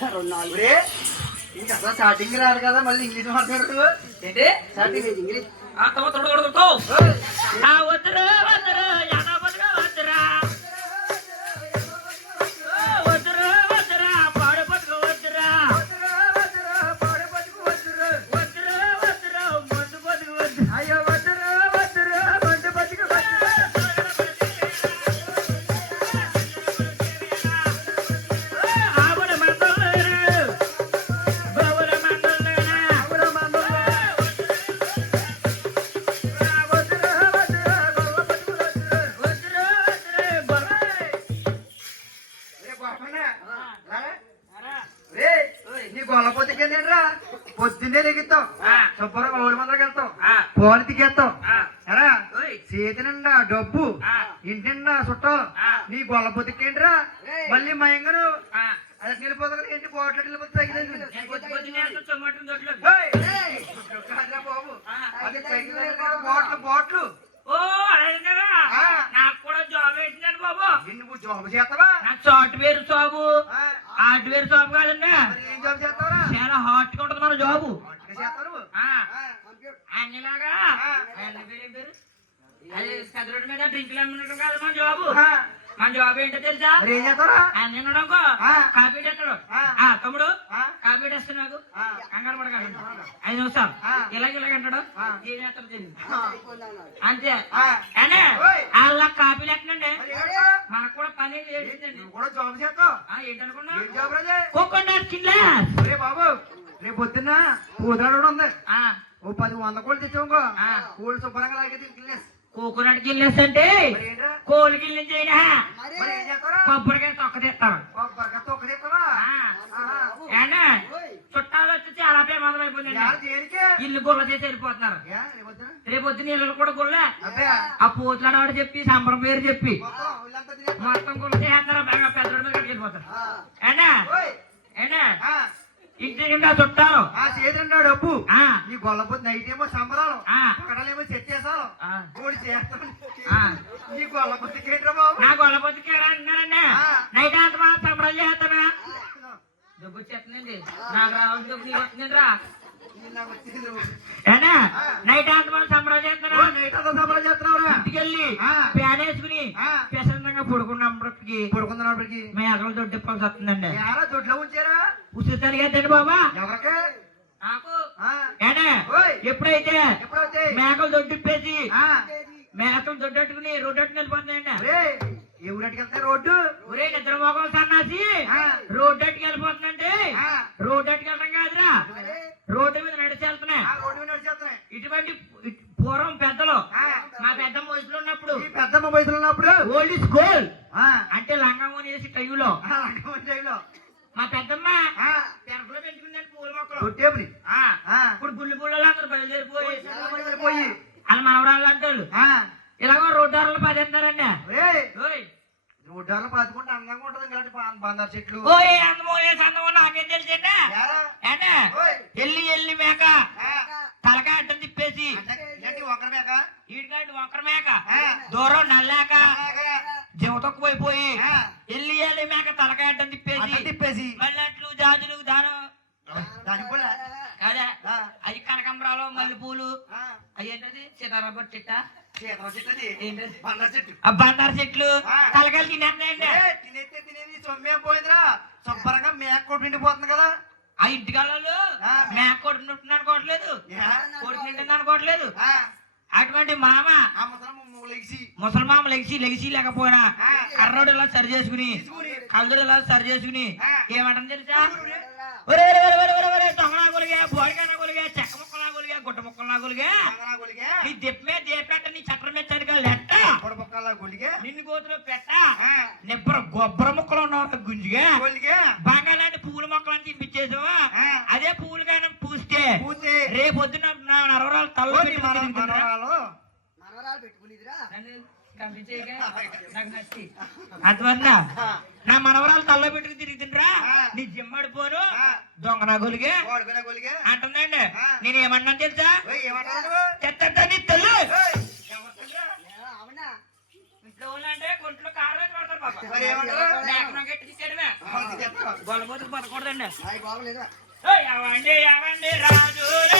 ఇంకా అసలు స్టార్టింగ్ రాదు కదా మళ్ళీ ఇంగ్లీష్ మాట్లాడుతూ ఏంటి స్టార్టింగ్ ఇంగ్లీష్ వద్దురా వద్దురా యానా బతుగా వద్దురా వద్దురా వద్దురా పాడు బతుకు వద్దురా వద్దురా వద్దురా మందు బతుకు వద్దు అయ్యో వద్దురా వద్దురా మందు బతుకు ఆవుల మందలేరు బావుల మందలేనా నీ గొల్లపోతేరా పొద్దున్నే దిగుతావు శుభ్రంగా ఓడి మందరికి వెళ్తావు ఆ. పోలు తికేస్తావు ఆ. ఎరా ఓయ్. చేతి నిండా డబ్బు ఆ. ఇంటి నిండా చుట్టాలు ఆ. నీ గొల్లపోతేంటిరా మళ్ళీ మయంగాను ఆ. అది వెళ్ళిపోతా ఏంటి పోట్లు వెళ్ళిపోతే తగిలేదు బాబు అది తగిలేదు బాట్లు ఓ అదేనా ఆ. నాకు కూడా జాబ్ వేసిందండి బాబు నువ్వు జాబ్ చేస్తావా నాకు సాఫ్ట్వేర్ జాబు ఆ. హార్డ్వేర్ జాబ్ కాదండి మరి ఏం జాబ్ చేస్తావరా చాలా హాట్ గా ఉంటుంది మన జాబు చేస్తారు అన్నిలాగా ఆ. అన్ని పేరు అది కదరోడ్ మీద డ్రింక్లు అమ్మినట్టు కాదు మన జాబు ఆ. మన జాబ్ ఏంటో తెలుసా మరి ఏం చేస్తారా అన్ని అనుకో ఆ. కాపీ తెస్తాడు ఆ. తమ్ముడు ఆ. కాపీ తెస్తా నాకు ఆ. కంగారు పడగలండి 5 నిమిషాలు ఆ. ఇలాగ అంటాడు ఆ. ఏం చేస్తాడు తెలియదు అంతే ఆ. అనే ఓయ్. వాళ్ళ కాపీలు ఎక్కడండి మరి ఏంటా? మనకు కూడా పని చేసిందండి నువ్వు కూడా జాబ్ చేస్తావు ఏంటనుకున్నా ఏం జాబ్ రాజే కోకోనట్ కిల్లర్ రే బాబు రేపు పొద్దున్న పూదరాడు ఉంది ఓ 10 కోళ్ళు తెచ్చావు ఆ. కోళ్ళు శుభ్రంగా లాగేది ఇంక్లెస్ కోకోనట్ కిల్లర్స్ అంటే మరి ఏంట్రా కోడి గిన్నె చేయనా మరి ఏం చేస్తారా కొబ్బరికాయ తొక్క తీస్తాను కొబ్బరికాయ తొక్క తెస్తావా ఏనా చుట్టాలు వచ్చి చాలా ప్రమాదం అయిపోయిందండి యారు దేనికి ఇల్లు గుల్ల చేసి వెళ్ళిపోతున్నారు ఏ, రేపు పొద్దున్న? రేపొద్దు నీళ్ళు కూడా గుల్ల అబ్బే ఆ పోట్లాడవాడు చెప్పి సంబరం పేరు చెప్పి మొత్తం ఊళ్ళంతా తినేస్తా. మొత్తం గుల్ల చేస్తారు బాగా పెద్దోడి మీద వెళ్ళిపోతారు ఏనా ఓయ్. ఏనా ఆ, ఇంటి నిండా చుట్టాలు ఆ చేతిలో డబ్బు ఆ, నీ గొల్లపోతే నైట్ ఏమో సంబరాలు ఆ. పగడలేమో చెట్టేసాలు ఆ. కోడి చేస్తాను ఆ. నీ గొల్లపోతే కేట్రా బాబు నా గొల్ల బతికేరా అంటున్నారండి ఆ. నైట్ అంత మా సంబరం చేస్తానా డబ్బు వచ్చేస్తుందండి నాకు రావాల్సి డబ్బు నీకు వస్తుందండి రా నాకు వచ్చింది నువ్వు. ఏనా ఆ. నైట్ అంత మనం సంబరం చేస్తానా ఓ, నైట్ అంతా సంబరం చేస్తున్నావురా ఇంటికెళ్ళి ఆ. ప్యాన్ వేసుకుని ఆ. ప్రశాంతంగా పడుకున్నప్పటికి పడుకుంటున్నప్పటికి మేకలు దొడ్డిప్పలు వస్తుందండి యారా దొడ్లో ఉంచారా ఉసురు తరిగేద్దండి బాబా ఎవరికి నాకు ఆ, ఏనా ఓయ్. ఎప్పుడైతే ఎప్పుడైతే మేకలు దొడ్డిప్పేసి ఆ, మేకలు దొడ్డట్టుకుని రోడ్డట్టుకుని వెళ్ళిపోతున్నాయండి రే ఏ ఊరటికి వెళ్తా రోడ్డు ఒరే నిద్ర మొగం సన్నాసి ఆ. రోడ్డట్టుకు వెళ్ళిపోతుందండి ఆ. రోడ్డట్టుకు వెళ్ళడం కాదురా రోడ్డు మీద నడిచి వెళ్తున్నాయి ఆ, రోడ్డు మీద నడిచేస్తున్నాయి. ఇటువంటి పూర్వం పెద్దలు ఆ. మా పెద్దమ్మ వయసులో ఉన్నప్పుడు ఈ పెద్దమ్మ వయసులో ఉన్నప్పుడు ఓల్డ్ ఇస్ గోల్డ్ ఆ, అంటే లంగా వేసి టైంలో ఆ, లంకమ్మ టైంలో. మా పెద్దమ్మ ఆ, పెరకులో పెంచుకుందండి పూల మొక్కలు తొట్టేపుని. ఆ, ఆ, ఇప్పుడు గుళ్ళు గుళ్ళు అందరూ బయలుదేరిపోయి పోయి వాళ్ళ మనవరాళ్ళు అంటారు ఆ, ఇలాగో రోడ్డారులు పదేస్తారండి రేయ్, ఓయ్ రోడ్డులో పాతుకుంటే అందంగా ఉంటది ఇలాంటి బందారు చెట్లు ఓయ్ అందమో అందమో నాకేం తెలిసిందా యారా? ఏనా ఓయ్. ఎల్లి మేక ఆ, తలకాయ అడ్డం తిప్పేసి అంటే ఇలాంటి ఒకరి మేక ఈడికాడి వంకర మేక ఆ. దూరం నల్లాక అలాగా. జీవతొక్కుపోయిపోయి ఆ. ఎల్లి మేక తలకాయ అడ్డం తిప్పేసి అడ్డం తిప్పేసి మల్లెట్లు జాజులు దానం దానికి కూడా అదే ఆ. అది కనకంబరాలు మల్లెపూలు ఆ, అవి ఏంటది సీతారాబట్ చెట్ట చీకటి చెట్టు అది. ఏంటది బందారు చెట్టు ఆ బందారు చెట్లు ఆ. తలకాయలు తినేస్తున్నాయండి ఏ, తినేది సొమ్మేం పోయిందిరా శుభ్రంగా మేక కొట్టు నిండిపోతుంది కదా ఆ ఇంటికాళ్ళు ఆ. మేక కొడుకున్నట్టు అనుకోవట్లేదు యా. కొడుకు నిండింది అనుకోవట్లేదు ఆ, అటువంటి మామ ఆ ముసలమ్మ లెగిసి ముసల్మామ లెగిసి లేకపోయినా ఆ. కర్రోడు ఇలా సరి చేసుకుని తీసుకుని కళ్ళుడు ఇలా సరి చేసుకుని ఆ. ఏమంటారు తెలుసా ఊరే. ఒరే ఒరే ఒరే ఒరే ఒరే ఒరే దొంగ నాగులుగా బోడిగా నాగులుగా చెక్క ముక్కల నాగులుగా గుట్ట ముక్కల నాగులుగా కంగనా గులిగే, నీ దెప్పమే దేపెట్ట నీ చట్రం మీద చదిగా లెట్ట పొడపక్కల గులిగే, నిన్ను గోతులో పెట్ట ఆ, నిబ్బర గొబ్బర ముక్కలు ఉన్నావు గుంజిగా గులిగే, బంగాళాంటి పువ్వుల మొక్కలని తిప్పించేసావా ఆ. అదే పువ్వులు కానీ పూస్తే పూతే, రేపొద్దున నా నరవరాలు తల్లో ఓ, నీ మనవరాలు. నా మనవరాలు తల్లో పెట్టుకు తిరుగుతుండ్రా ఆ. నీ జిమ్మడిపోను ఆ. దొంగ నా గొలిగే వాడుకునే గులిగే. అంటుందండి ఆ. నేను ఏమన్నా తెలుసా ఓయ్, ఏమంటావు నువ్వు? చెత్త నీ తల్లు ఓయ్, ఏమంటావురా? ఇంట్లో వాళ్ళంటే గుంట్లో కారం వేసి కొడతారు పాప. మరి ఏమంటారు? లేకుండా గట్టి తీసేయడమే. అవును. గొల్లపోతుకు పడకూడదండి నాకు బాగలేదురా ఏయ్, ఎవండి ఎవండి రాజులు